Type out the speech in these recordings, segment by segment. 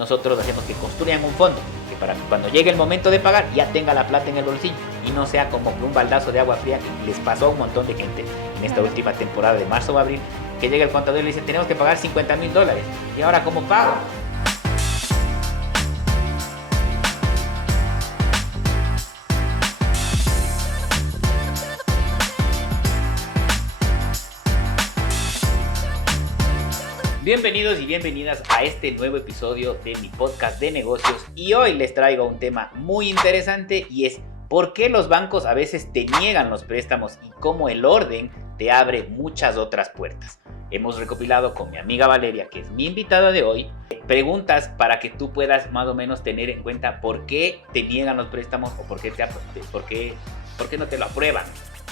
Nosotros hacemos que construyan un fondo, que para que cuando llegue el momento de pagar ya tenga la plata en el bolsillo y no sea como un baldazo de agua fría que les pasó a un montón de gente en esta última temporada de marzo o abril, que llega el contador y le dice tenemos que pagar $50,000 y ahora ¿cómo pago? Bienvenidos y bienvenidas a este nuevo episodio de mi podcast de negocios y hoy les traigo un tema muy interesante y es por qué los bancos a veces te niegan los préstamos y cómo el orden te abre muchas otras puertas. Hemos recopilado con mi amiga Valeria, que es mi invitada de hoy, preguntas para que tú puedas más o menos tener en cuenta por qué te niegan los préstamos o por qué no te lo aprueban,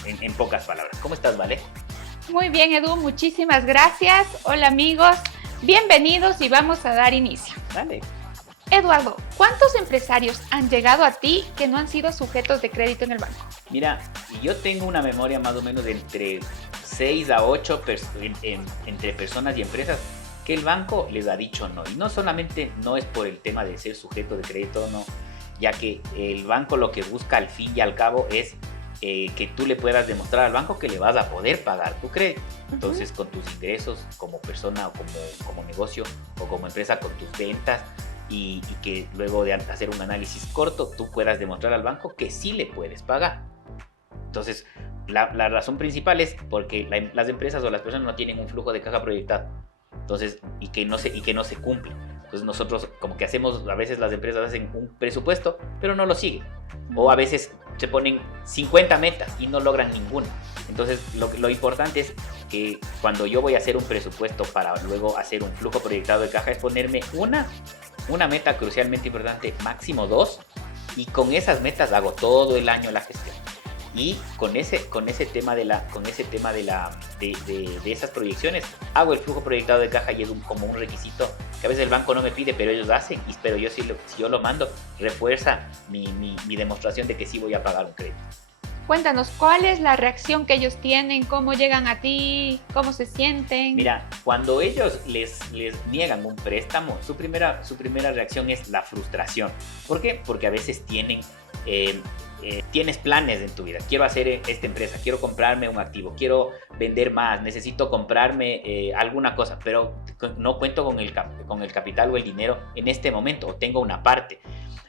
en pocas palabras. ¿Cómo estás, Vale? Muy bien, Edu, muchísimas gracias. Hola amigos, bienvenidos y vamos a dar inicio. Dale. Eduardo, ¿cuántos empresarios han llegado a ti que no han sido sujetos de crédito en el banco? Mira, yo tengo una memoria más o menos de entre 6 a 8 entre personas y empresas que el banco les ha dicho no. Y no solamente no es por el tema de ser sujeto de crédito o no, ya que el banco lo que busca al fin y al cabo es que tú le puedas demostrar al banco que le vas a poder pagar tu crédito. Entonces, con tus ingresos como persona o como negocio o como empresa, con tus ventas y que luego de hacer un análisis corto, tú puedas demostrar al banco que sí le puedes pagar. Entonces, la razón principal es porque las empresas o las personas no tienen un flujo de caja proyectado. Entonces, y que no se cumple. Entonces nosotros como que hacemos, a veces las empresas hacen un presupuesto, pero no lo siguen. O a veces se ponen 50 metas y no logran ninguna. Entonces lo importante es que cuando yo voy a hacer un presupuesto para luego hacer un flujo proyectado de caja es ponerme una meta crucialmente importante, máximo 2, y con esas metas hago todo el año la gestión. Y con ese tema de esas proyecciones hago el flujo proyectado de caja y es como un requisito que a veces el banco no me pide, pero ellos hacen, pero si yo lo mando, refuerza mi demostración de que sí voy a pagar un crédito. Cuéntanos, ¿cuál es la reacción que ellos tienen? ¿Cómo llegan a ti? ¿Cómo se sienten? Mira, cuando ellos les niegan un préstamo, su primera reacción es la frustración. ¿Por qué? Porque a veces tienes planes en tu vida. Quiero hacer esta empresa, quiero comprarme un activo, quiero vender más, necesito comprarme alguna cosa, pero no cuento con el capital o el dinero en este momento, o tengo una parte.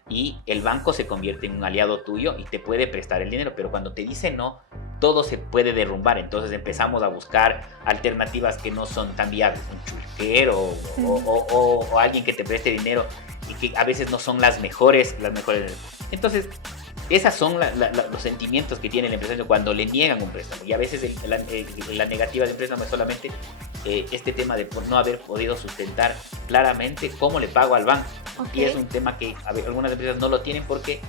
Y el banco se convierte en un aliado tuyo y te puede prestar el dinero, pero cuando te dice no, todo se puede derrumbar. Entonces empezamos a buscar alternativas que no son tan viables, un chulquero o alguien que te preste dinero y que a veces no son las mejores. Entonces, esos son los sentimientos que tiene el empresario cuando le niegan un préstamo. Y a veces la negativa del préstamo es solamente este tema de no haber podido sustentar claramente cómo le pago al banco. Okay. Y es un tema que algunas empresas no lo tienen porque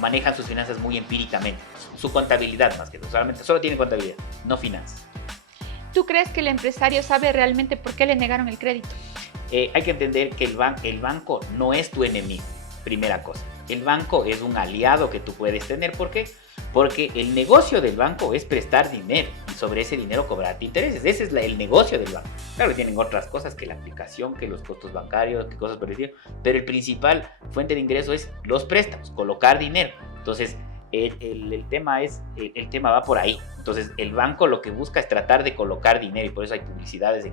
manejan sus finanzas muy empíricamente. Su contabilidad más que solo tienen contabilidad, no finanzas. ¿Tú crees que el empresario sabe realmente por qué le negaron el crédito? Hay que entender que el banco no es tu enemigo, primera cosa. El banco es un aliado que tú puedes tener. ¿Por qué? Porque el negocio del banco es prestar dinero y sobre ese dinero cobrarte intereses. Ese es el negocio del banco. Claro que tienen otras cosas, que la aplicación, que los costos bancarios, que cosas por el estilo, pero el principal fuente de ingreso es los préstamos, colocar dinero. Entonces, el tema va por ahí. Entonces, el banco lo que busca es tratar de colocar dinero y por eso hay publicidades en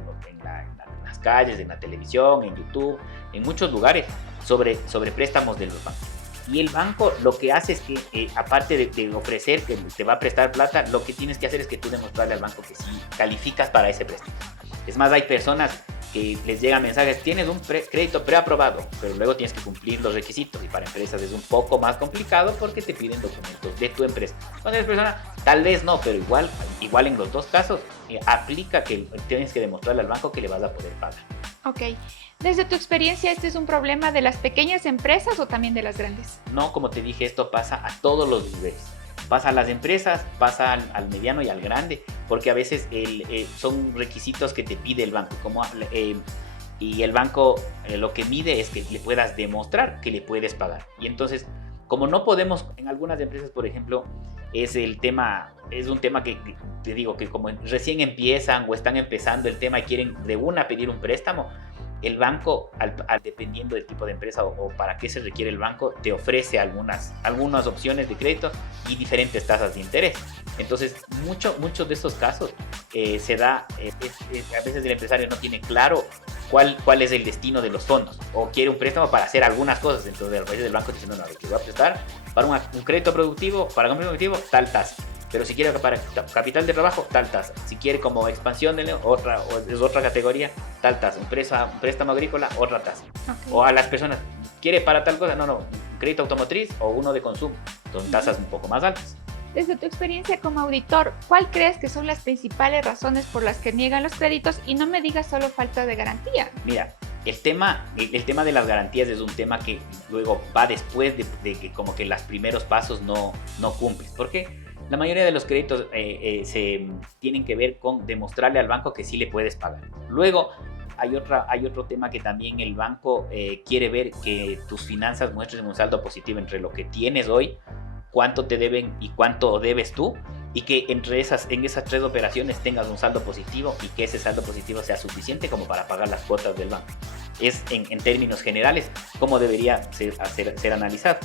las calles, en la televisión, en YouTube, en muchos lugares sobre préstamos de los bancos. Y el banco lo que hace es que, aparte de ofrecer que te va a prestar plata, lo que tienes que hacer es que tú demostrarle al banco que sí calificas para ese préstamo. Es más, hay personas que les llegan mensajes, tienes un crédito preaprobado, pero luego tienes que cumplir los requisitos y para empresas es un poco más complicado porque te piden documentos de tu empresa. Cuando eres persona, tal vez no, pero igual en los dos casos aplica que tienes que demostrarle al banco que le vas a poder pagar. Ok. Desde tu experiencia, ¿este es un problema de las pequeñas empresas o también de las grandes? No, como te dije, esto pasa a todos los niveles. Pasa a las empresas, pasa al mediano y al grande, porque a veces son requisitos que te pide el banco. Y el banco lo que mide es que le puedas demostrar que le puedes pagar. Y entonces, como no podemos, en algunas empresas, por ejemplo, es un tema que te digo que como recién empiezan o están empezando el tema y quieren de una pedir un préstamo, el banco, dependiendo del tipo de empresa o para qué se requiere el banco, te ofrece algunas opciones de crédito y diferentes tasas de interés. Entonces, muchos de estos casos se da, a veces el empresario no tiene claro cuál es el destino de los fondos, o quiere un préstamo para hacer algunas cosas. Entonces, a veces el banco dice, no, te voy a prestar para un crédito productivo, para un crédito productivo, tal tasa. Pero si quiere para capital de trabajo, tal tasa. Si quiere como expansión, es otra categoría, tal tasa. Un préstamo agrícola, otra tasa. Okay. O a las personas, quiere para tal cosa, no, un crédito automotriz o uno de consumo. Son tasas un poco más altas. Desde tu experiencia como auditor, ¿cuál crees que son las principales razones por las que niegan los créditos? Y no me digas solo falta de garantía. Mira, el tema de las garantías es un tema que luego va después de que como que los primeros pasos no cumples. ¿Por qué? La mayoría de los créditos se tienen que ver con demostrarle al banco que sí le puedes pagar. Luego hay otro tema que también el banco quiere ver, que tus finanzas muestren un saldo positivo entre lo que tienes hoy, cuánto te deben y cuánto debes tú, y que en esas 3 operaciones tengas un saldo positivo y que ese saldo positivo sea suficiente como para pagar las cuotas del banco. Es en términos generales cómo debería ser analizado.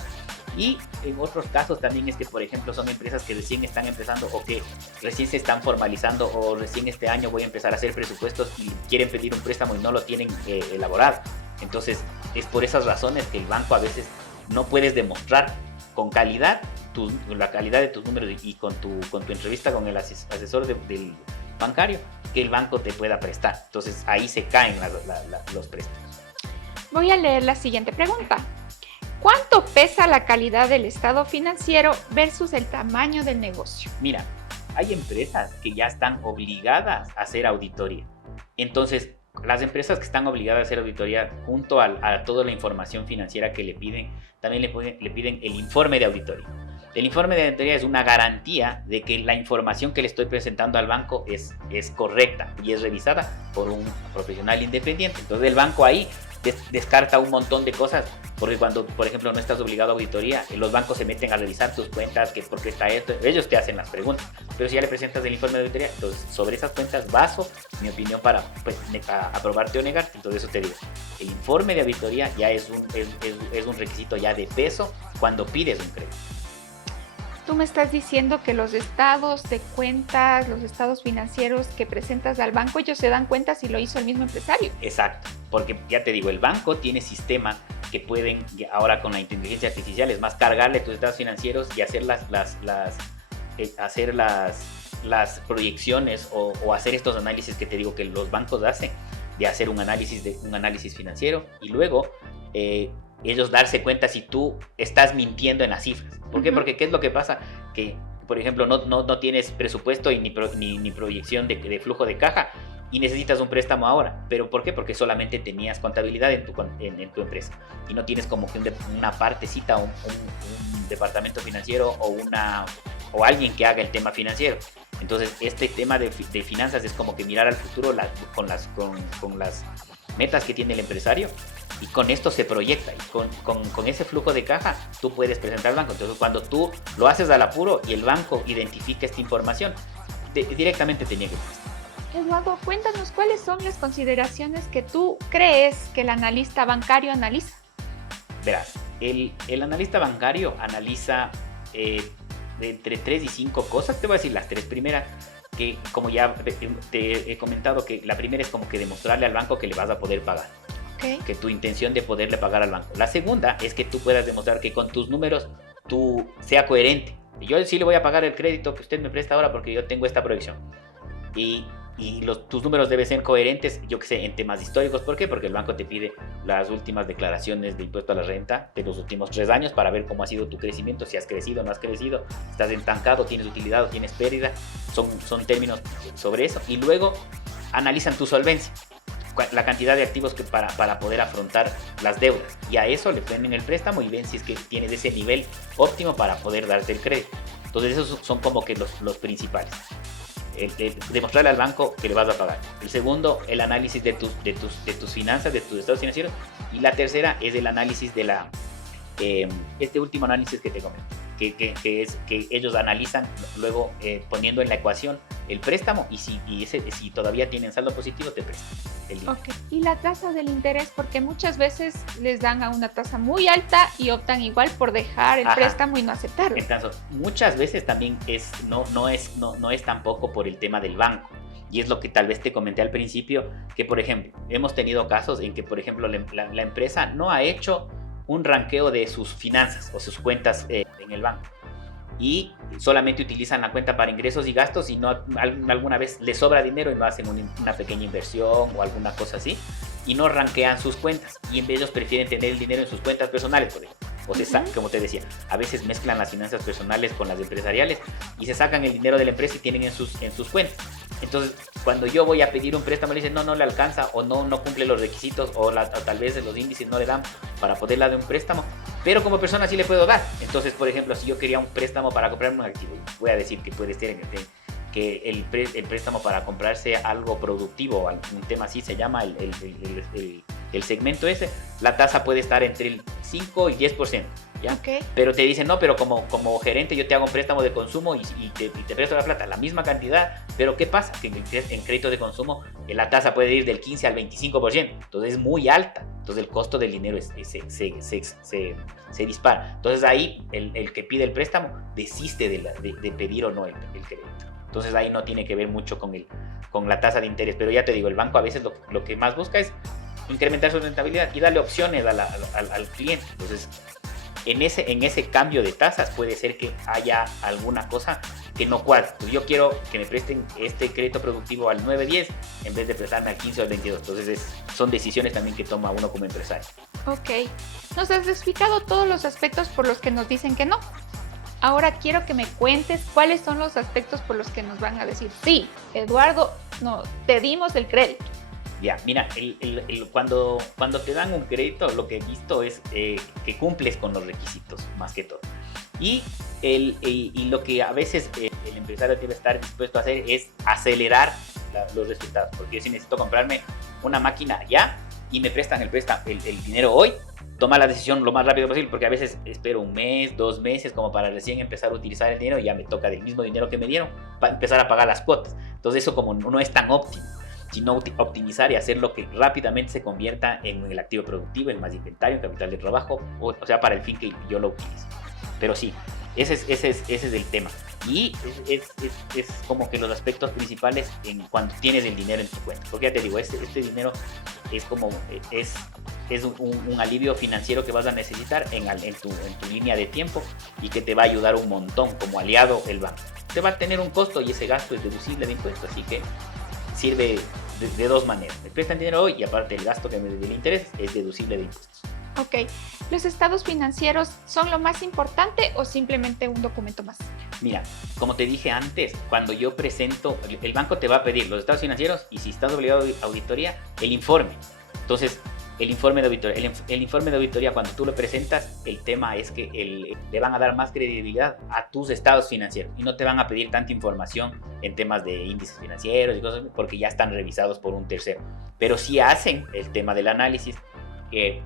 Y en otros casos también es que, por ejemplo, son empresas que recién están empezando o que recién se están formalizando, o recién este año voy a empezar a hacer presupuestos y quieren pedir un préstamo y no lo tienen elaborado. Entonces es por esas razones que el banco a veces no puedes demostrar con calidad la calidad de tus números y con tu entrevista con el asesor del bancario, que el banco te pueda prestar. Entonces ahí se caen los préstamos. Voy a leer la siguiente pregunta. ¿Cuánto pesa la calidad del estado financiero versus el tamaño del negocio? Mira, hay empresas que ya están obligadas a hacer auditoría. Entonces, las empresas que están obligadas a hacer auditoría, junto a toda la información financiera que le piden, también le piden el informe de auditoría. El informe de auditoría es una garantía de que la información que le estoy presentando al banco es correcta y es revisada por un profesional independiente. Entonces el banco ahí descarta un montón de cosas, porque cuando, por ejemplo, no estás obligado a auditoría, los bancos se meten a revisar tus cuentas, que por qué está esto, ellos te hacen las preguntas. Pero si ya le presentas el informe de auditoría, entonces sobre esas cuentas baso mi opinión para aprobarte o negarte. Entonces eso te digo, el informe de auditoría ya es un requisito ya de peso cuando pides un crédito. Tú me estás diciendo que los estados de cuentas, los estados financieros que presentas al banco, ellos se dan cuenta si lo hizo el mismo empresario. Exacto, porque ya te digo, el banco tiene sistemas que pueden, ahora con la inteligencia artificial, es más cargarle tus estados financieros y hacer las proyecciones o hacer estos análisis que te digo que los bancos hacen, de hacer un análisis financiero y luego ellos darse cuenta si tú estás mintiendo en las cifras. ¿Por qué? Porque ¿qué es lo que pasa? Que, por ejemplo, no tienes presupuesto y ni proyección de flujo de caja y necesitas un préstamo ahora. ¿Pero por qué? Porque solamente tenías contabilidad en tu empresa y no tienes como que una partecita, un departamento financiero o alguien que haga el tema financiero. Entonces, este tema de finanzas es como que mirar al futuro con las metas que tiene el empresario, y con esto se proyecta, y con ese flujo de caja tú puedes presentar al banco. Entonces cuando tú lo haces al apuro y el banco identifica esta información, directamente te niega el préstamo. Eduardo, cuéntanos cuáles son las consideraciones que tú crees que el analista bancario analiza. Verás, el analista bancario analiza entre 3 y 5 cosas. Te voy a decir las 3 primeras, que como ya te he comentado, que la primera es como que demostrarle al banco que le vas a poder pagar. Okay. Que tu intención de poderle pagar al banco. La segunda es que tú puedas demostrar que con tus números tú sea coherente. Yo sí le voy a pagar el crédito que usted me presta ahora porque yo tengo esta proyección. Y tus números deben ser coherentes, yo que sé, en temas históricos. ¿Por qué? Porque el banco te pide las últimas declaraciones de impuesto a la renta de los últimos 3 años para ver cómo ha sido tu crecimiento, si has crecido o no has crecido, estás estancado, tienes utilidad o tienes pérdida. Son términos sobre eso. Y luego analizan tu solvencia, la cantidad de activos para poder afrontar las deudas, y a eso le ponen el préstamo y ven si es que tienes ese nivel óptimo para poder darte el crédito. Entonces esos son como que los principales. Demostrarle al banco que le vas a pagar. El segundo, el análisis de tus finanzas, de tus estados financieros. Y la tercera es el análisis de este último análisis que te comento, que es que ellos analizan luego poniendo en la ecuación el préstamo y si todavía tienen saldo positivo, te prestan el dinero. Ok. Y la tasa del interés, porque muchas veces les dan a una tasa muy alta y optan igual por dejar el Ajá. préstamo y no aceptarlo. Entonces, muchas veces también no es tampoco por el tema del banco. Y es lo que tal vez te comenté al principio, que por ejemplo, hemos tenido casos en que, por ejemplo, la empresa no ha hecho un ranqueo de sus finanzas o sus cuentas en el banco. Y solamente utilizan la cuenta para ingresos y gastos y no alguna vez les sobra dinero y no hacen una pequeña inversión o alguna cosa así y no ranquean sus cuentas y en vez de ellos prefieren tener el dinero en sus cuentas personales, por ejemplo. O sea, como te decía, a veces mezclan las finanzas personales con las empresariales y se sacan el dinero de la empresa y tienen en sus cuentas. Entonces, cuando yo voy a pedir un préstamo, le dicen no le alcanza o no cumple los requisitos o tal vez los índices no le dan para poder dar un préstamo, pero como persona sí le puedo dar. Entonces, por ejemplo, si yo quería un préstamo para comprarme un activo, voy a decir que puede ser que el préstamo para comprarse algo productivo, un tema así se llama el segmento ese, la tasa puede estar entre el 5 y 10%. ¿Ya? Okay. Pero te dicen, no, pero como gerente yo te hago un préstamo de consumo y te presto la plata, la misma cantidad, pero ¿qué pasa? Que en crédito de consumo la tasa puede ir del 15 al 25%, entonces es muy alta, entonces el costo del dinero se dispara. Entonces ahí el que pide el préstamo desiste de pedir o no el crédito. Entonces ahí no tiene que ver mucho con la tasa de interés, pero ya te digo, el banco a veces lo que más busca es incrementar su rentabilidad y darle opciones al cliente. Entonces en ese cambio de tasas puede ser que haya alguna cosa que no cuadre. Pues yo quiero que me presten este crédito productivo al 9-10 en vez de prestarme al 15 o al 22. Entonces son decisiones también que toma uno como empresario. Ok, nos has explicado todos los aspectos por los que nos dicen que no. Ahora quiero que me cuentes cuáles son los aspectos por los que nos van a decir sí, Eduardo, no, te dimos el crédito. Ya, mira, cuando te dan un crédito, lo que he visto es que cumples con los requisitos, más que todo. Y lo que a veces el empresario debe estar dispuesto a hacer es acelerar los resultados. Porque yo si necesito comprarme una máquina ya y me prestan el dinero hoy, toma la decisión lo más rápido posible, porque a veces espero un mes, 2 meses, como para recién empezar a utilizar el dinero y ya me toca del mismo dinero que me dieron para empezar a pagar las cuotas. Entonces eso como no es tan óptimo, sino optimizar y hacer lo que rápidamente se convierta en el activo productivo, en más inventario, en capital de trabajo, o sea, para el fin que yo lo utilice. Pero sí, ese es el tema. Y es como que los aspectos principales en cuando tienes el dinero en tu cuenta. Porque ya te digo, este dinero es como es un alivio financiero que vas a necesitar en tu línea de tiempo y que te va a ayudar un montón como aliado el banco. Te va a tener un costo y ese gasto es deducible de impuestos, así que sirve de dos maneras. Me prestan dinero hoy y aparte el gasto que me dé el interés es deducible de impuestos. Ok, ¿los estados financieros son lo más importante o simplemente un documento más? Mira, como te dije antes, cuando yo presento, el banco te va a pedir los estados financieros y si estás obligado a auditoría, el informe. Entonces, el informe de auditoría, el informe de auditoría cuando tú lo presentas, el tema es que le van a dar más credibilidad a tus estados financieros y no te van a pedir tanta información en temas de índices financieros y cosas porque ya están revisados por un tercero. Pero sí hacen el tema del análisis,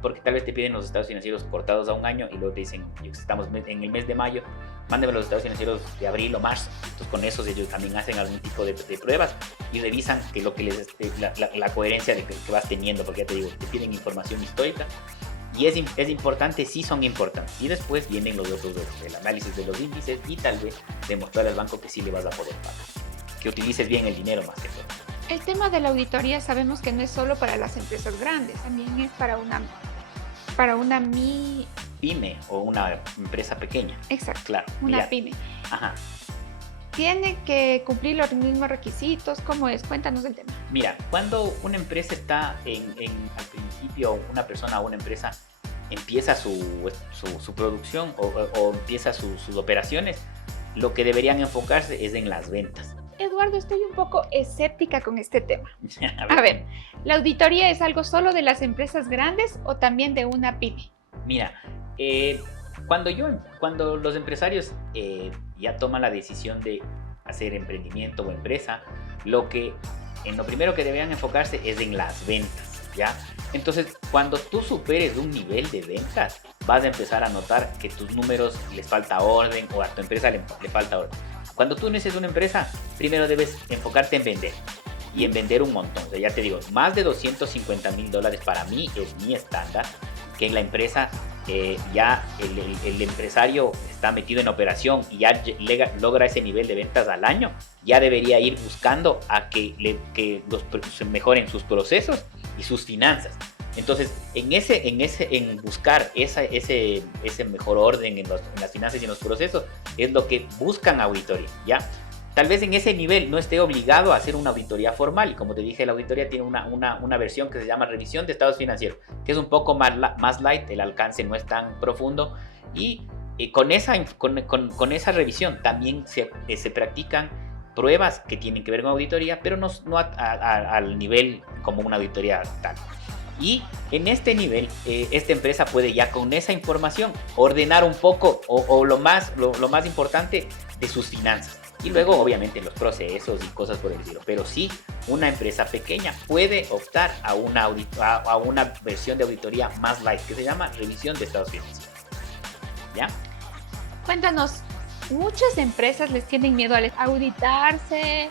porque tal vez te piden los estados financieros cortados a un año y luego te dicen, estamos en el mes de mayo, mándame los estados financieros de abril o marzo. Entonces con esos ellos también hacen algún tipo de pruebas y revisan que lo que la coherencia de que vas teniendo, porque ya te digo, te piden información histórica y es importante, sí son importantes. Y después vienen los otros, el análisis de los índices y tal vez demostrar al banco que sí le vas a poder pagar, que utilices bien el dinero más que todo. El tema de la auditoría sabemos que no es solo para las empresas grandes, también es para una pyme o una empresa pequeña. Exacto, claro, una pyme. Ajá. ¿Tiene que cumplir los mismos requisitos? ¿Cómo es? Cuéntanos el tema. Mira, cuando una empresa está al principio, una persona o una empresa empieza su producción o empieza sus operaciones, lo que deberían enfocarse es en las ventas. Eduardo, estoy un poco escéptica con este tema. A ver, ¿la auditoría es algo solo de las empresas grandes o también de una pyme? Mira, cuando los empresarios ya toman la decisión de hacer emprendimiento o empresa, lo primero que deberían enfocarse es en las ventas, ¿ya? Entonces, cuando tú superes un nivel de ventas, vas a empezar a notar que tus números les falta orden o a tu empresa le falta orden. Cuando tú necesitas una empresa, primero debes enfocarte en vender. Y en vender un montón. O sea, ya te digo, más de $250,000 para mí es mi estándar. Que en la empresa ya el empresario está metido en operación y ya logra ese nivel de ventas al año, ya debería ir buscando a que se mejoren sus procesos y sus finanzas. Entonces, en buscar ese mejor orden en las finanzas y en los procesos, es lo que buscan auditoría, ¿ya? Tal vez en ese nivel no esté obligado a hacer una auditoría formal. Y como te dije, la auditoría tiene una versión que se llama revisión de estados financieros, que es un poco más light, el alcance no es tan profundo. Y con esa revisión también se practican pruebas que tienen que ver con auditoría, pero no al nivel como una auditoría tal. Y en este nivel, esta empresa puede ya con esa información ordenar un poco o lo más importante de sus finanzas. Y luego, obviamente, los procesos y cosas por el estilo. Pero sí, una empresa pequeña puede optar a una versión de auditoría más light, que se llama revisión de estados financieros. ¿Ya? Cuéntanos, muchas empresas les tienen miedo a auditarse,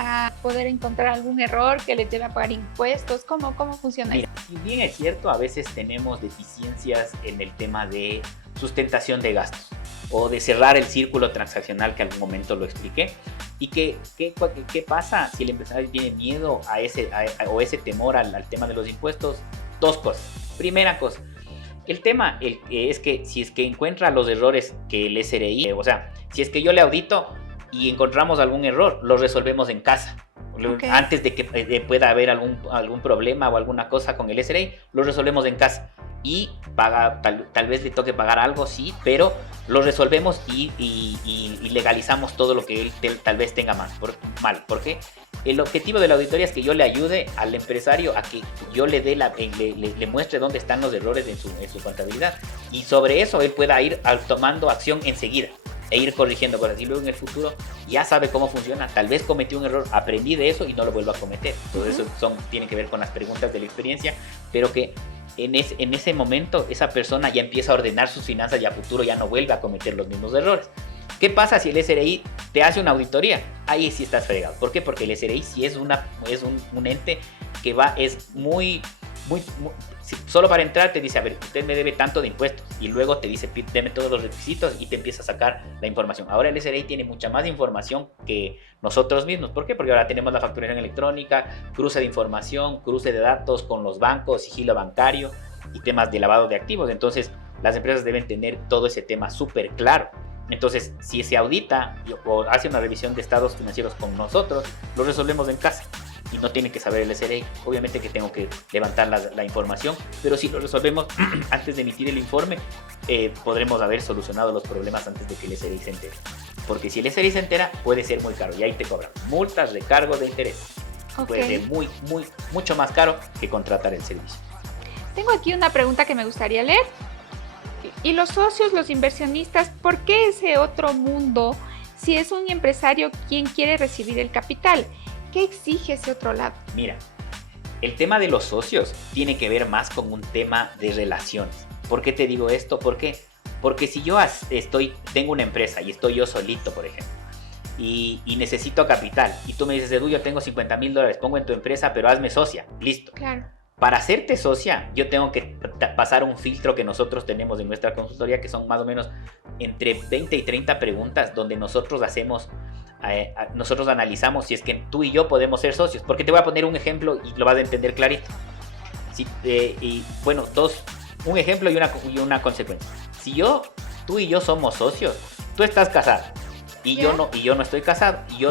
a poder encontrar algún error que les lleve a pagar impuestos. ¿Cómo funciona eso? Si bien es cierto, a veces tenemos deficiencias en el tema de sustentación de gastos o de cerrar el círculo transaccional, que algún momento lo expliqué. ¿Y qué pasa si el empresario tiene miedo o ese temor al tema de los impuestos? Dos cosas. Primera cosa, el tema es que si es que encuentra los errores que el SRI, o sea, si es que yo le audito y encontramos algún error, lo resolvemos en casa. Okay. Antes de que pueda haber algún problema o alguna cosa con el SRI, lo resolvemos en casa. Y tal vez le toque pagar algo, sí, pero lo resolvemos y legalizamos todo lo que él tal vez tenga mal. Porque el objetivo de la auditoría es que yo le ayude al empresario a que yo le muestre dónde están los errores en su contabilidad. Y sobre eso él pueda ir tomando acción enseguida e ir corrigiendo cosas. Y luego en el futuro ya sabe cómo funciona. Tal vez cometió un error, aprendí de eso y no lo vuelvo a cometer. Todo eso tiene que ver con las preguntas de la experiencia, pero que en ese momento esa persona ya empieza a ordenar sus finanzas y a futuro ya no vuelve a cometer los mismos errores. ¿Qué pasa si el SRI te hace una auditoría? Ahí sí estás fregado. ¿Por qué? Porque el SRI sí es un ente que es muy solo para entrar te dice, a ver, usted me debe tanto de impuestos, y luego te dice, deme todos los requisitos y te empieza a sacar la información. Ahora el SRI tiene mucha más información que nosotros mismos. ¿Por qué? Porque ahora tenemos la facturación electrónica, cruce de información, cruce de datos con los bancos, sigilo bancario y temas de lavado de activos. Entonces las empresas deben tener todo ese tema súper claro. Entonces, si se audita o hace una revisión de estados financieros con nosotros, lo resolvemos en casa y no tiene que saber el SRI. Obviamente que tengo que levantar la información, pero si lo resolvemos antes de emitir el informe, podremos haber solucionado los problemas antes de que el SRI se entere. Porque si el SRI se entera, puede ser muy caro y ahí te cobran multas, recargos de interés. Okay. Puede ser mucho más caro que contratar el servicio. Tengo aquí una pregunta que me gustaría leer. ¿Y los socios, los inversionistas, por qué ese otro mundo si es un empresario quien quiere recibir el capital? ¿Qué exige ese otro lado? Mira, el tema de los socios tiene que ver más con un tema de relaciones. ¿Por qué te digo esto? ¿Por qué? Porque si yo tengo una empresa y estoy yo solito, por ejemplo, y necesito capital, y tú me dices, Edu, yo tengo $50,000, pongo en tu empresa, pero hazme socia. Listo. Claro. Para hacerte socia, yo tengo que pasar un filtro que nosotros tenemos en nuestra consultoría, que son más o menos entre 20 y 30 preguntas, donde nosotros analizamos si es que tú y yo podemos ser socios. Porque te voy a poner un ejemplo y lo vas a entender clarito. Un ejemplo y una consecuencia. Si tú y yo somos socios, tú estás casado y yo no estoy casado, y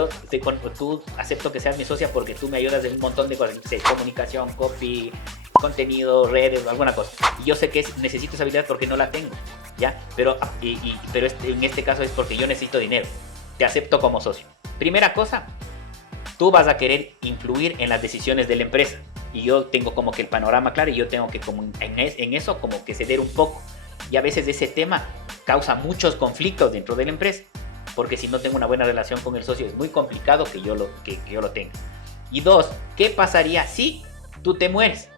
tú acepto que seas mi socia porque tú me ayudas en un montón de cosas, comunicación, copy, contenido, redes, alguna cosa, y yo sé que necesito esa habilidad porque no la tengo, ¿ya? Pero en este caso es porque yo necesito dinero. Te acepto como socio. Primera cosa, tú vas a querer influir en las decisiones de la empresa, y yo tengo como que el panorama claro, y yo tengo que como en eso como que ceder un poco, y a veces ese tema causa muchos conflictos dentro de la empresa, porque si no tengo una buena relación con el socio es muy complicado que yo lo tenga. Y dos, ¿qué pasaría si tú te mueres?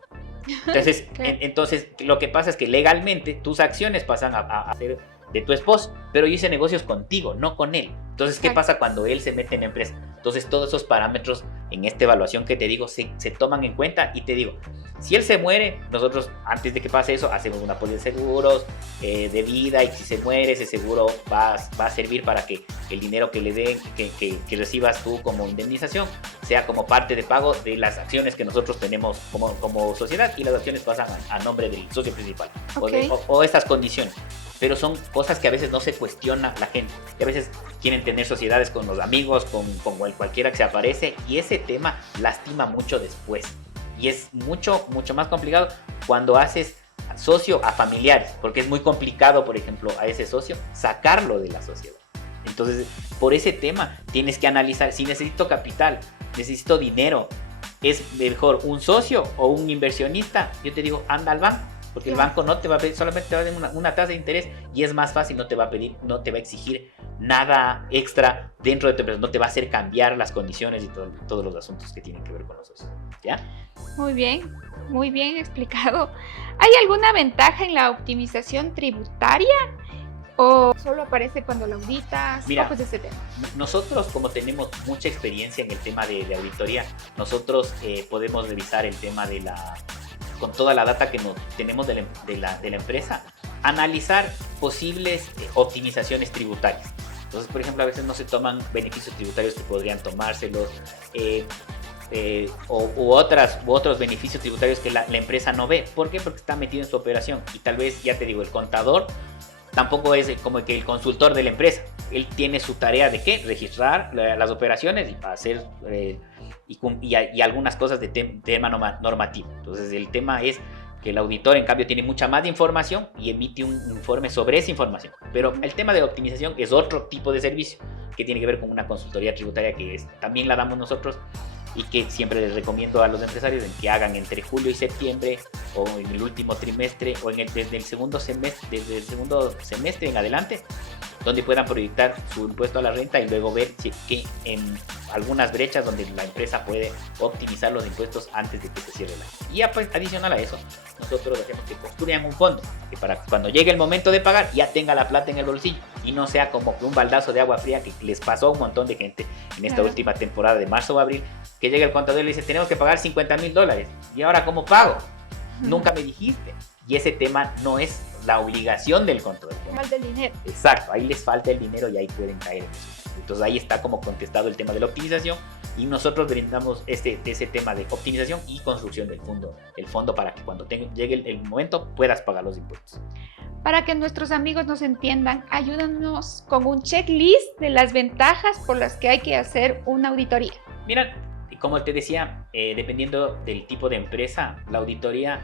Entonces, entonces lo que pasa es que legalmente tus acciones pasan a ser de tu esposo, pero yo hice negocios contigo, no con él. Entonces, ¿qué Exacto. pasa cuando él se mete en la empresa? Entonces, todos esos parámetros en esta evaluación que te digo se toman en cuenta y te digo, si él se muere, nosotros antes de que pase eso hacemos una póliza de seguros de vida, y si se muere ese seguro va a servir para que el dinero que le den, que recibas tú como indemnización, sea como parte de pago de las acciones que nosotros tenemos como sociedad, y las acciones pasan a nombre del socio principal, Ok. o estas condiciones. Pero son cosas que a veces no se cuestiona la gente, que a veces quieren tener sociedades con los amigos, con cualquiera que se aparece, y ese tema lastima mucho después. Y es mucho más complicado cuando haces socio a familiares, porque es muy complicado, por ejemplo, a ese socio sacarlo de la sociedad. Entonces, por ese tema tienes que analizar, si necesito capital, necesito dinero, ¿es mejor un socio o un inversionista? Yo te digo, anda al banco, porque el banco no te va a pedir, solamente te va a dar una tasa de interés, y es más fácil, no te va a pedir, no te va a exigir nada extra dentro de tu empresa, no te va a hacer cambiar las condiciones y todos los asuntos que tienen que ver con los socios, ¿ya? Muy bien explicado. ¿Hay alguna ventaja en la optimización tributaria o solo aparece cuando la auditas? Mira, Ojos de ese tema. nosotros, como tenemos mucha experiencia en el tema de auditoría, nosotros podemos revisar el tema con toda la data que tenemos de la empresa, analizar posibles optimizaciones tributarias. Entonces, por ejemplo, a veces no se toman beneficios tributarios que podrían tomárselos, u otros beneficios tributarios que la empresa no ve. ¿Por qué? Porque está metido en su operación, y tal vez, ya te digo, el contador tampoco es como que el consultor de la empresa. Él tiene su tarea de ¿qué? Registrar las operaciones y hacer y algunas cosas de tema normativo. Entonces, el tema es que el auditor, en cambio, tiene mucha más información y emite un informe sobre esa información. Pero el tema de optimización es otro tipo de servicio que tiene que ver con una consultoría tributaria que también la damos nosotros, y que siempre les recomiendo a los empresarios en que hagan entre julio y septiembre, o en el último trimestre, o desde el segundo semestre en adelante, donde puedan proyectar su impuesto a la renta y luego ver que en algunas brechas donde la empresa puede optimizar los impuestos antes de que se cierre el año. Y pues, adicional a eso, nosotros hacemos que construyan un fondo que para cuando llegue el momento de pagar ya tenga la plata en el bolsillo, y no sea como un baldazo de agua fría que les pasó a un montón de gente en esta última temporada de marzo o abril, que llega el contador y le dice, tenemos que pagar $50,000, ¿y ahora cómo pago? Nunca me dijiste. Y ese tema no es la obligación del contador. Falta el dinero. Exacto, ahí les falta el dinero y ahí pueden caer en eso. Entonces ahí está como contestado el tema de la optimización, y nosotros brindamos ese tema de optimización y construcción del fondo para que cuando llegue el momento puedas pagar los impuestos. Para que nuestros amigos nos entiendan, ayúdanos con un checklist de las ventajas por las que hay que hacer una auditoría. Mira, como te decía, dependiendo del tipo de empresa, la auditoría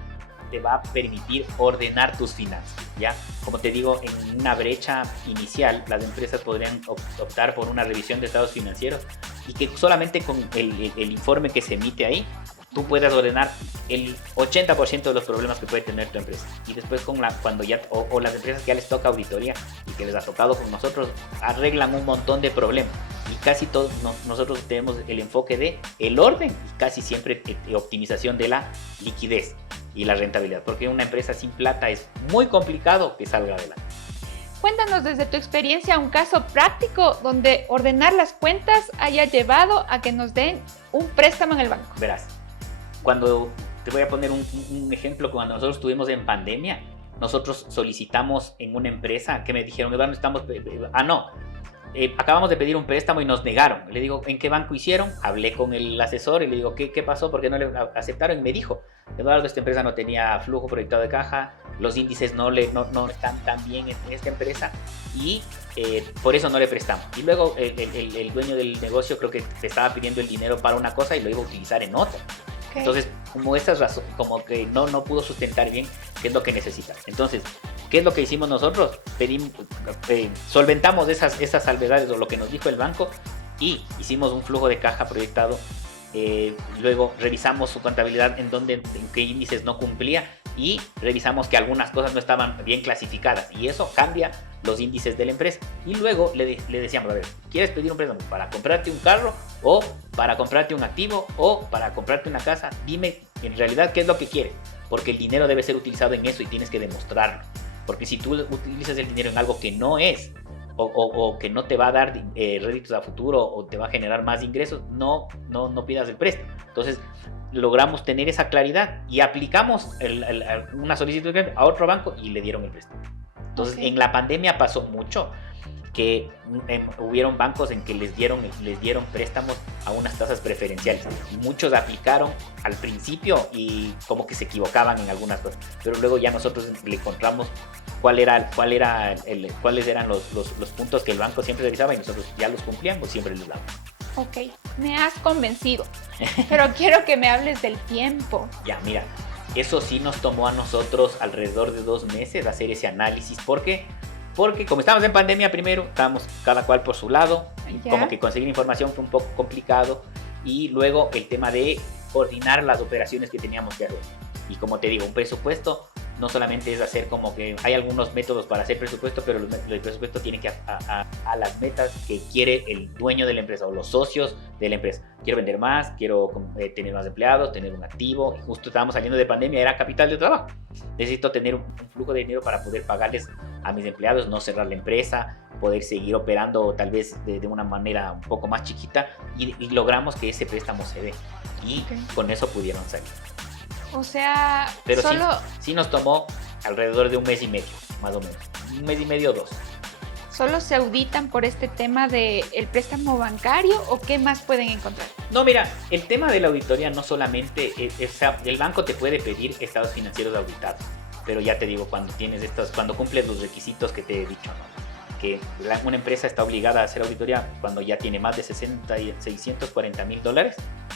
te va a permitir ordenar tus finanzas, ¿ya? Como te digo, en una brecha inicial, las empresas podrían optar por una revisión de estados financieros, y que solamente con el informe que se emite ahí, tú puedas ordenar el 80% de los problemas que puede tener tu empresa. Y después cuando ya, o las empresas que ya les toca auditoría y que les ha tocado con nosotros, arreglan un montón de problemas. Y casi todos nosotros tenemos el enfoque de el orden, y casi siempre optimización de la liquidez y la rentabilidad, porque una empresa sin plata es muy complicado que salga adelante. Cuéntanos desde tu experiencia un caso práctico donde ordenar las cuentas haya llevado a que nos den un préstamo en el banco. Verás, cuando te voy a poner un ejemplo, cuando nosotros estuvimos en pandemia, nosotros solicitamos en una empresa que me dijeron, Eduardo, acabamos de pedir un préstamo y nos negaron. Le digo, ¿en qué banco hicieron? Hablé con el asesor y le digo, ¿qué pasó? ¿Por qué no le aceptaron? Y me dijo, Eduardo, esta empresa no tenía flujo proyectado de caja, los índices no están tan bien en esta empresa, y por eso no le prestamos. Y luego el dueño del negocio creo que te estaba pidiendo el dinero para una cosa y lo iba a utilizar en otra. Okay. Entonces, como estas razones, como que no pudo sustentar bien qué es lo que necesita. Entonces, ¿qué es lo que hicimos nosotros? Solventamos esas salvedades, o lo que nos dijo el banco, y hicimos un flujo de caja proyectado. Luego revisamos su contabilidad en qué índices no cumplía, y revisamos que algunas cosas no estaban bien clasificadas, y eso cambia los índices de la empresa. Y luego le decíamos, a ver, ¿quieres pedir un préstamo para comprarte un carro, o para comprarte un activo, o para comprarte una casa? Dime en realidad qué es lo que quieres, porque el dinero debe ser utilizado en eso y tienes que demostrarlo. Porque si tú utilizas el dinero en algo que no es, o que no te va a dar réditos a futuro o te va a generar más ingresos, no pidas el préstamo. Entonces logramos tener esa claridad y aplicamos una solicitud a otro banco y le dieron el préstamo. Entonces en la pandemia pasó mucho que hubieron bancos en que les dieron préstamos a unas tasas preferenciales. Muchos aplicaron al principio y como que se equivocaban en algunas cosas, pero luego ya nosotros le encontramos cuáles eran los puntos que el banco siempre revisaba y nosotros ya los cumplíamos, siempre les damos. Ok, me has convencido, pero quiero que me hables del tiempo. Ya, mira, eso sí nos tomó a nosotros alrededor de 2 meses hacer ese análisis, porque como estábamos en pandemia primero, estábamos cada cual por su lado, como que conseguir información fue un poco complicado, y luego el tema de coordinar las operaciones que teníamos que hacer. Y como te digo, un presupuesto no solamente es hacer como que hay algunos métodos para hacer presupuesto, pero el presupuesto tiene que a las metas que quiere el dueño de la empresa o los socios de la empresa. Quiero vender más, quiero tener más empleados, tener un activo. Y justo estábamos saliendo de pandemia, era capital de trabajo. Necesito tener un flujo de dinero para poder pagarles a mis empleados, no cerrar la empresa, poder seguir operando tal vez de una manera un poco más chiquita, y logramos que ese préstamo se dé. Y con eso pudieron salir. O sea, pero solo... sí nos tomó alrededor de 1 mes y medio, más o menos. 1 mes y medio, 2. ¿Solo se auditan por este tema del préstamo bancario o qué más pueden encontrar? No, mira, el tema de la auditoría no solamente el banco te puede pedir estados financieros auditados, pero ya te digo, cuando cumples los requisitos que te he dicho, ¿no? Que una empresa está obligada a hacer auditoría cuando ya tiene más de $640,000,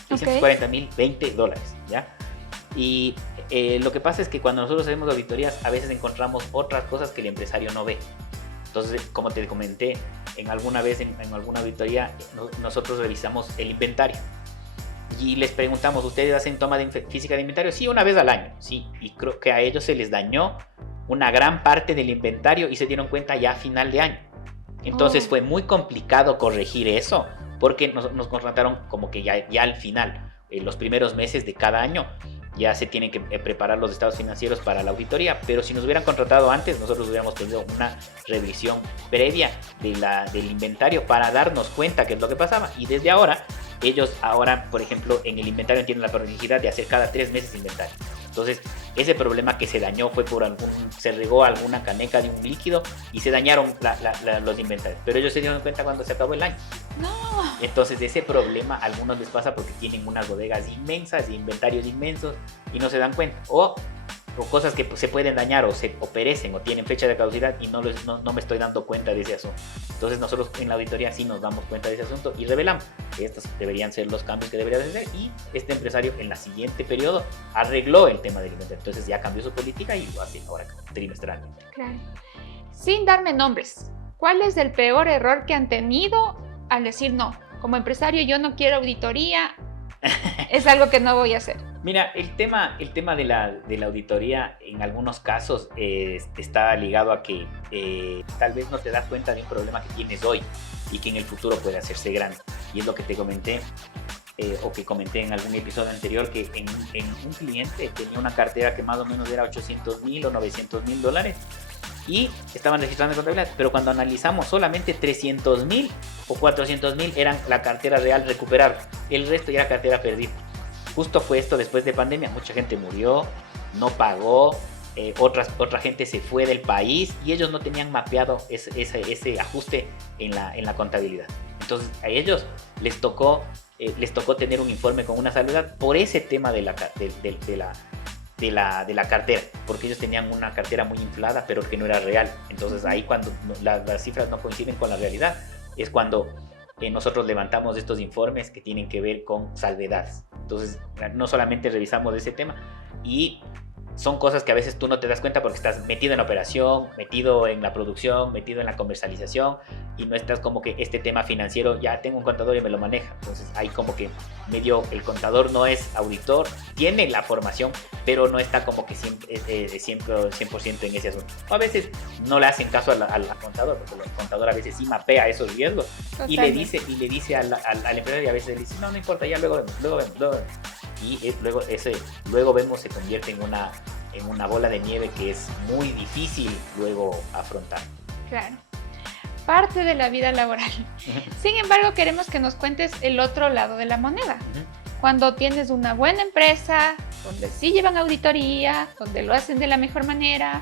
$640,020, ¿ya? Y lo que pasa es que cuando nosotros hacemos auditorías a veces encontramos otras cosas que el empresario no ve. Entonces, como te comenté, en alguna auditoría nosotros revisamos el inventario y les preguntamos, ¿ustedes hacen toma física de inventario? Sí, una vez al año, sí, y creo que a ellos se les dañó una gran parte del inventario y se dieron cuenta ya a final de año. Entonces fue muy complicado corregir eso porque nos contrataron como que ya al final, en los primeros meses de cada año, ya se tienen que preparar los estados financieros para la auditoría, pero si nos hubieran contratado antes, nosotros hubiéramos tenido una revisión previa del inventario para darnos cuenta qué es lo que pasaba. Y desde ahora, ellos por ejemplo, en el inventario tienen la prioridad de hacer cada 3 meses inventario. Entonces, ese problema que se dañó fue se regó alguna caneca de un líquido y se dañaron los inventarios. Pero ellos se dieron cuenta cuando se acabó el año. No. Entonces, ese problema a algunos les pasa porque tienen unas bodegas inmensas y inventarios inmensos y no se dan cuenta. O cosas que se pueden dañar o perecen o tienen fecha de caducidad y no me estoy dando cuenta de ese asunto. Entonces nosotros en la auditoría sí nos damos cuenta de ese asunto y revelamos que estos deberían ser los cambios que deberían hacer, y este empresario en la siguiente periodo arregló el tema del inventario. Entonces ya cambió su política y lo hace ahora trimestralmente. Claro. Sin darme nombres, ¿cuál es el peor error que han tenido al decir no? Como empresario yo no quiero auditoría, es algo que no voy a hacer. Mira, el tema de la auditoría en algunos casos está ligado a que tal vez no te das cuenta de un problema que tienes hoy y que en el futuro puede hacerse grande. Y es lo que te comenté, o que comenté en algún episodio anterior, que en un cliente tenía una cartera que más o menos era $800,000 o $900,000 y estaban registrando en contabilidad, pero cuando analizamos solamente 300,000 o 400,000 eran la cartera real recuperable, el resto ya era cartera perdida. Justo fue esto después de pandemia, mucha gente murió, no pagó, otra gente se fue del país y ellos no tenían mapeado ese ajuste en la contabilidad. Entonces a ellos les tocó tener un informe con una salvedad por ese tema de la cartera, porque ellos tenían una cartera muy inflada pero que no era real. Entonces ahí cuando las cifras no coinciden con la realidad es cuando nosotros levantamos estos informes que tienen que ver con salvedades. Entonces no solamente revisamos ese tema, y son cosas que a veces tú no te das cuenta porque estás metido en la operación, metido en la producción, metido en la comercialización, y no estás como que este tema financiero, ya tengo un contador y me lo maneja. Entonces ahí como que medio el contador no es auditor, tiene la formación, pero no está como que siempre 100% en ese asunto. O a veces no le hacen caso al contador, porque el contador a veces sí mapea esos riesgos. Totalmente. y le dice al empresario, y a veces le dice, no importa, ya luego vemos. Y luego vemos se convierte en en una bola de nieve que es muy difícil luego afrontar. Claro. Parte de la vida laboral. Sin embargo, queremos que nos cuentes el otro lado de la moneda. Cuando tienes una buena empresa, donde sí llevan auditoría, donde lo hacen de la mejor manera.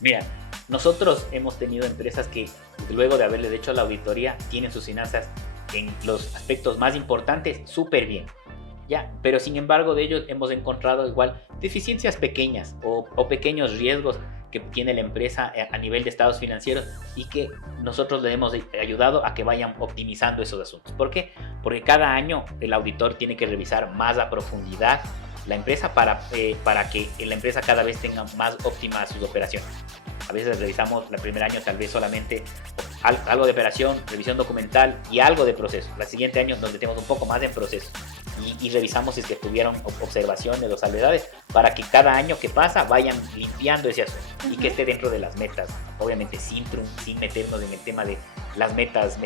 Mira, nosotros hemos tenido empresas que luego de haberles hecho la auditoría tienen sus finanzas en los aspectos más importantes súper bien. Ya, pero sin embargo de ellos hemos encontrado igual deficiencias pequeñas o pequeños riesgos que tiene la empresa a nivel de estados financieros y que nosotros le hemos ayudado a que vayan optimizando esos asuntos. ¿Por qué? Porque cada año el auditor tiene que revisar más a profundidad la empresa para que la empresa cada vez tenga más óptimas sus operaciones. A veces revisamos el primer año tal vez solamente algo de operación, revisión documental y algo de proceso. El siguiente año donde tenemos un poco más en proceso y revisamos si es que tuvieron observaciones o salvedades para que cada año que pasa vayan limpiando ese asunto y que esté dentro de las metas. Obviamente sin meternos en el tema de las metas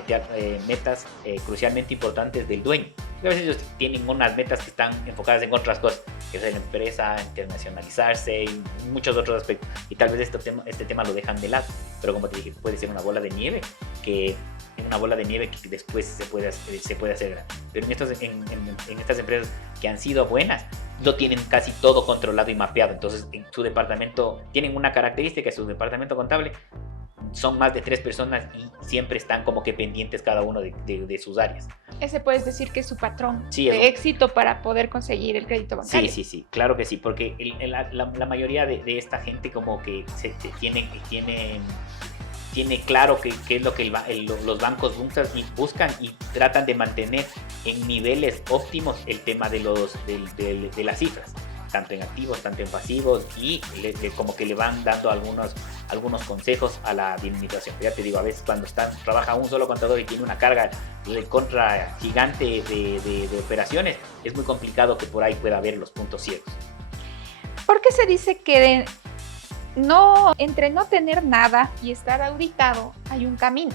crucialmente importantes del dueño. A veces ellos tienen unas metas que están enfocadas en otras cosas, que es la empresa, internacionalizarse y muchos otros aspectos. Y tal vez este tema lo dejan de lado. Pero como te dije, puede ser una bola de nieve que después se puede hacer grande. Pero en estas empresas que han sido buenas, lo tienen casi todo controlado y mapeado. Entonces, en su departamento tienen una característica, su departamento contable son más de 3 personas y siempre están como que pendientes cada uno de sus áreas. Ese puedes decir que es su patrón de éxito para poder conseguir el crédito bancario. Sí, claro que sí, porque la mayoría de esta gente como que tiene claro qué es lo que los bancos buscan y tratan de mantener en niveles óptimos el tema de las cifras, tanto en activos, tanto en pasivos, y como que le van dando algunos consejos a la administración. Ya te digo, a veces cuando trabaja un solo contador y tiene una carga contra gigante de operaciones, es muy complicado que por ahí pueda haber los puntos ciegos. ¿Por qué se dice que entre no tener nada y estar auditado hay un camino?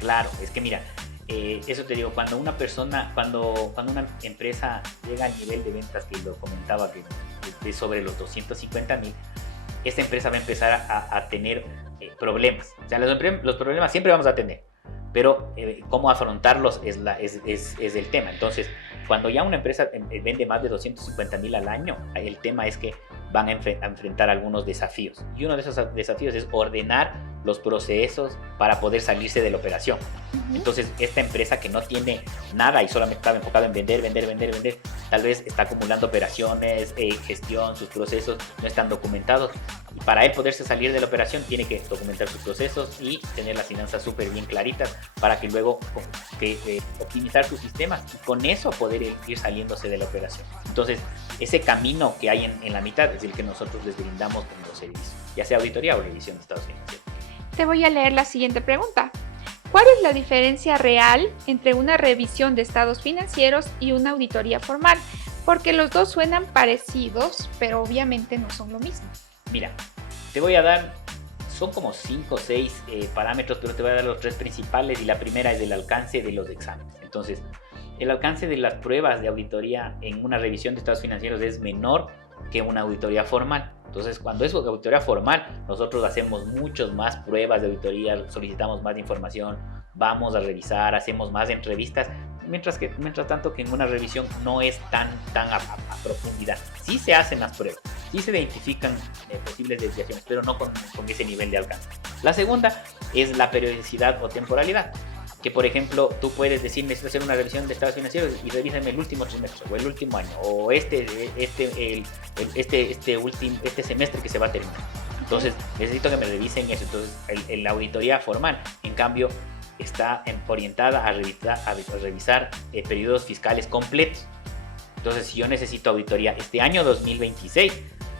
Claro, es que mira, eso te digo, cuando una empresa llega al nivel de ventas que lo comentaba, que es sobre los 250,000, esta empresa va a empezar a tener problemas. O sea, los problemas siempre vamos a tener, pero cómo afrontarlos es el tema. Entonces, cuando ya una empresa vende más de 250,000 al año, el tema es que van a enfrentar algunos desafíos. Y uno de esos desafíos es ordenar los procesos para poder salirse de la operación. Entonces, esta empresa que no tiene nada y solamente estaba enfocada en vender, tal vez está acumulando operaciones, gestión, sus procesos no están documentados. Y para él poderse salir de la operación, tiene que documentar sus procesos y tener las finanzas súper bien claritas para que luego optimizar sus sistemas y con eso poder ir saliéndose de la operación. Entonces, ese camino que hay en la mitad es el que nosotros les brindamos con los servicios, ya sea auditoría o revisión de estados financieros. Te voy a leer la siguiente pregunta. ¿Cuál es la diferencia real entre una revisión de estados financieros y una auditoría formal? Porque los dos suenan parecidos, pero obviamente no son lo mismo. Mira, te voy a dar, son como 5 o 6 parámetros, pero te voy a dar los 3 principales y la primera es el alcance de los exámenes. Entonces, el alcance de las pruebas de auditoría en una revisión de estados financieros es menor que una auditoría formal. Entonces, cuando es auditoría formal, nosotros hacemos muchas más pruebas de auditoría, solicitamos más información, vamos a revisar, hacemos más entrevistas, mientras tanto que en una revisión no es tan a profundidad. Sí se hacen las pruebas, sí se identifican posibles desviaciones, pero no con ese nivel de alcance. La segunda es la periodicidad o temporalidad. Que por ejemplo tú puedes decir, necesito hacer una revisión de estados financieros y revísame el último trimestre o el último año o este semestre que se va a terminar. Entonces necesito que me revisen eso. Entonces la auditoría formal, en cambio, está orientada a revisar periodos fiscales completos. Entonces, si yo necesito auditoría este año 2026,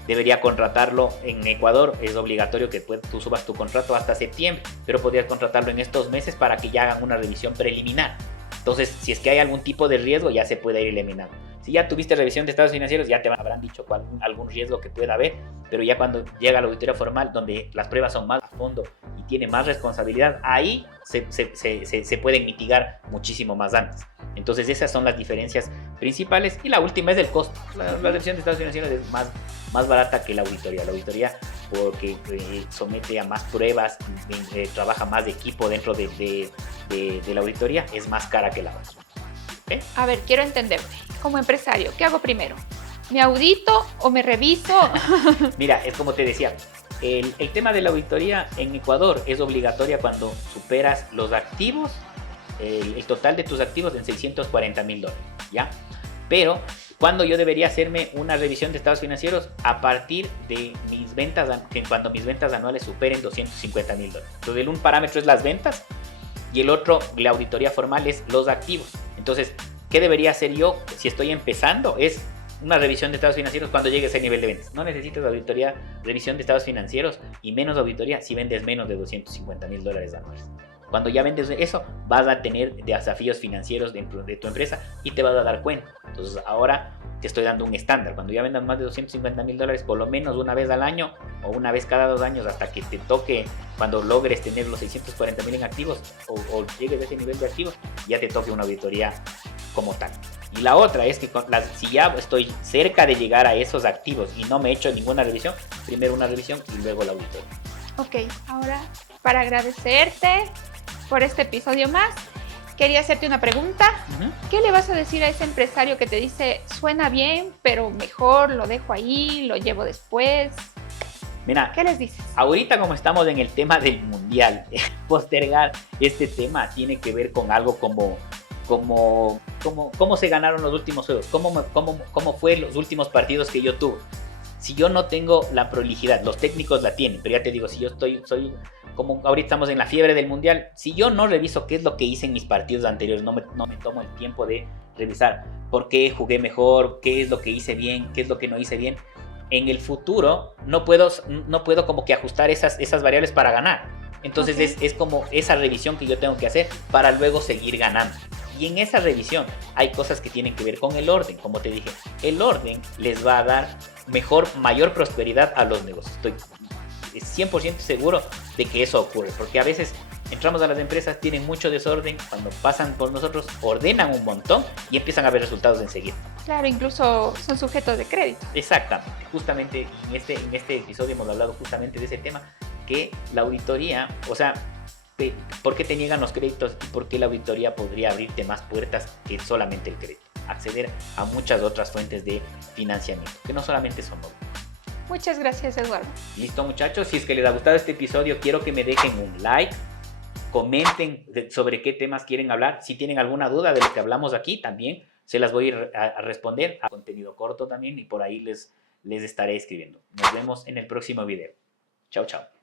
debería contratarlo en Ecuador. Es obligatorio que tú subas tu contrato hasta septiembre, pero podrías contratarlo en estos meses para que ya hagan una revisión preliminar. Entonces, si es que hay algún tipo de riesgo, ya se puede ir eliminando. Si ya tuviste revisión de estados financieros, ya te habrán dicho algún riesgo que pueda haber, pero ya cuando llega la auditoría formal, donde las pruebas son más a fondo y tiene más responsabilidad, ahí se pueden mitigar muchísimo más antes. Entonces, esas son las diferencias principales. Y la última es el costo. La revisión de estados financieros es más más barata que la auditoría. La auditoría, porque somete a más pruebas, trabaja más de equipo dentro de la auditoría, es más cara que la otra. ¿Okay? A ver, quiero entenderte. Como empresario, ¿qué hago primero? ¿Me audito o me reviso? Mira, es como te decía, el tema de la auditoría en Ecuador es obligatoria cuando superas los activos, el total de tus activos en $640,000, ¿ya? Pero cuando yo debería hacerme una revisión de estados financieros a partir de mis ventas, cuando mis ventas anuales superen $250,000. Entonces, un parámetro es las ventas y el otro, la auditoría formal, es los activos. Entonces, ¿qué debería hacer yo si estoy empezando? Es una revisión de estados financieros cuando llegue a ese nivel de ventas. No necesitas auditoría, revisión de estados financieros y menos auditoría si vendes menos de $250,000 anuales. Cuando ya vendes eso, vas a tener desafíos financieros dentro de tu empresa y te vas a dar cuenta. Entonces ahora te estoy dando un estándar. Cuando ya vendas más de $250,000, por lo menos una vez al año o una vez cada 2 años hasta que te toque, cuando logres tener los 640,000 en activos o llegues a ese nivel de activos, ya te toque una auditoría como tal. Y la otra es que si ya estoy cerca de llegar a esos activos y no me he hecho ninguna revisión, primero una revisión y luego la auditoría. Ok, ahora para agradecerte por este episodio más, quería hacerte una pregunta. ¿Qué le vas a decir a ese empresario que te dice, suena bien, pero mejor lo dejo ahí, lo llevo después? Mira, ¿Qué les dices? Ahorita como estamos en el tema del mundial, postergar este tema tiene que ver con algo como cómo se ganaron los últimos juegos, cómo fue los últimos partidos que yo tuve. Si yo no tengo la prolijidad, los técnicos la tienen, pero ya te digo, si yo soy como ahorita estamos en la fiebre del mundial, si yo no reviso qué es lo que hice en mis partidos anteriores, no me tomo el tiempo de revisar por qué jugué mejor, qué es lo que hice bien, qué es lo que no hice bien, en el futuro no puedo como que ajustar esas variables para ganar. Entonces es como esa revisión que yo tengo que hacer para luego seguir ganando. Y en esa revisión hay cosas que tienen que ver con el orden. Como te dije, el orden les va a dar mayor prosperidad a los negocios. Estoy 100% seguro de que eso ocurre, porque a veces entramos a las empresas, tienen mucho desorden, cuando pasan por nosotros ordenan un montón y empiezan a ver resultados enseguida. Claro, incluso son sujetos de crédito. Exactamente, justamente en este episodio hemos hablado justamente de ese tema, que la auditoría, o sea, ¿por qué te niegan los créditos y por qué la auditoría podría abrirte más puertas que solamente el crédito? Acceder a muchas otras fuentes de financiamiento, que no solamente son bancos. Muchas gracias, Eduardo. Listo, muchachos, si es que les ha gustado este episodio, quiero que me dejen un like, comenten sobre qué temas quieren hablar. Si tienen alguna duda de lo que hablamos aquí, también se las voy a responder a contenido corto también y por ahí les estaré escribiendo. Nos vemos en el próximo video. Chao, chao.